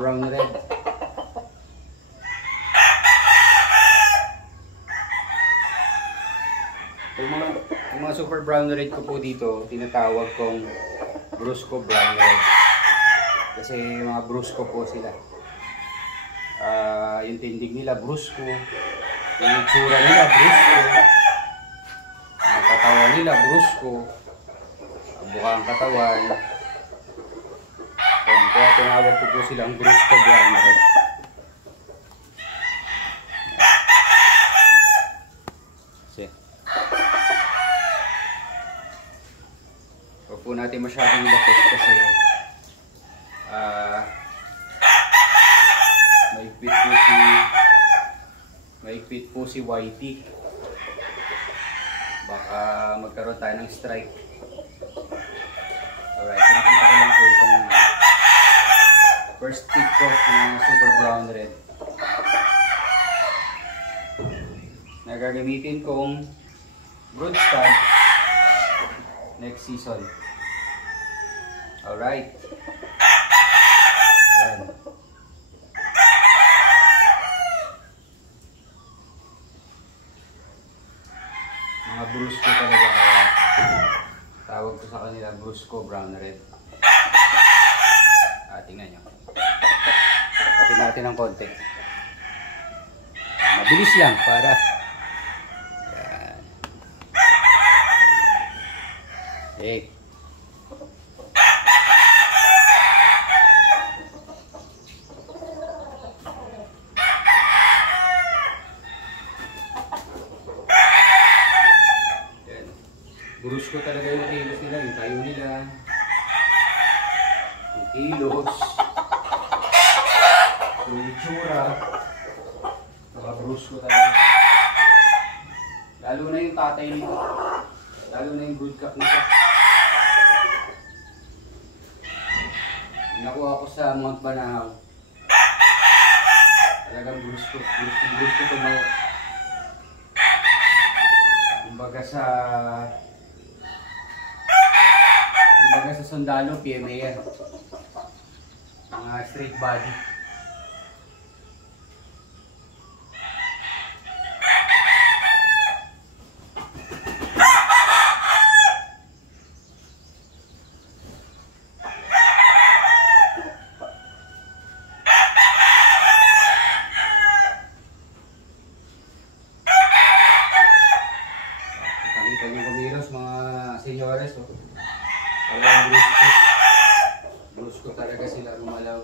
brown red. Yung mga super brown red ko po dito, tinatawag kong Brusco brown red. Kasi mga Brusco po sila. Yung tindig nila Brusco, yung itsura nila Brusco, yung katawan nila Brusco, bukang katawan. Kaya tinawag ko po silang Brusco brown red. Huwag po natin masyadong lapit kasi maigpit po si Whitey. Baka magkaroon tayo ng strike. Alright, nakita ko lang po itong first pick ko ng super brown red na gagamitin kong broodstock next season. Alright. Yan. Mga Brusco talaga, kaya tawag ko sa kanila Brusco brown red. Tingnan nyo. Kapit natin ng konti. Mabilis lang para yan. Okay. Brusco talaga yung kilos nila, yung tayo nila, yung kilos, yung itsura, mga Brusco talaga. Lalo na yung tatay nito, lalo na yung broodcock nito. Nakuha ko sa Mount Banahaw. Talagang Brusco tumayo. Kumbaga sa sundalo, PMA, mga straight body. Nakita niyo kumilos mga senyores, oh. Talagang Brusco talaga sila lumalaw.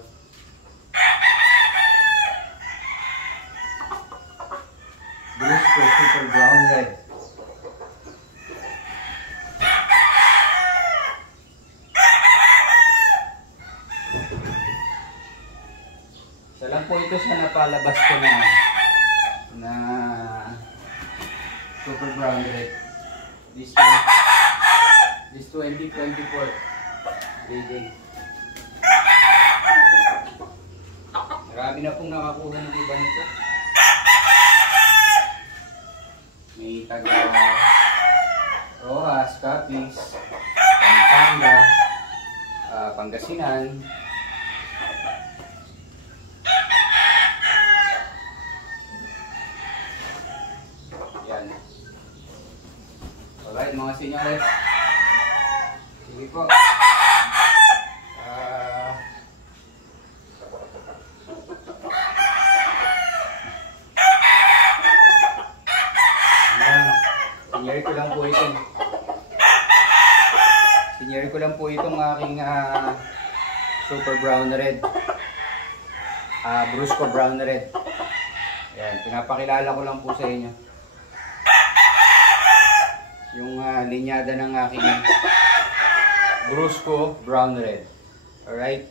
Brusco super brown red. Isa lang po ito sa napalabas ko na super brown red. This 2024 breeding. Marami na pong nakakuha ng iba nito. May taga Rojas, Capiz, Pampanga, Pangasinan. Yan. Alright mga senyores. Sige po. Sinyer ko lang po itong aking super brown red. Brusco brown red. Ayan, pinapakilala ko lang po sa inyo yung linyada ng aking Brusco brown red. Alright?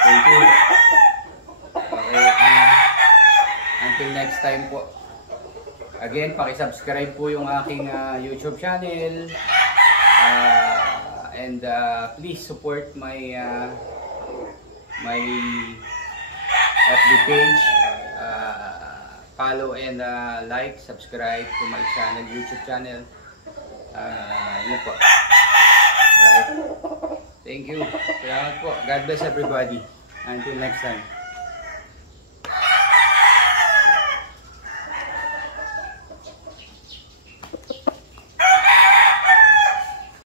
Thank you. Okay, until next time po. Again, paki-subscribe po yung aking YouTube channel. And please support my my FB page. Follow and like, subscribe to my channel, YouTube channel. Yun po. Alright. Thank you. Salamat po. God bless everybody. Until next time.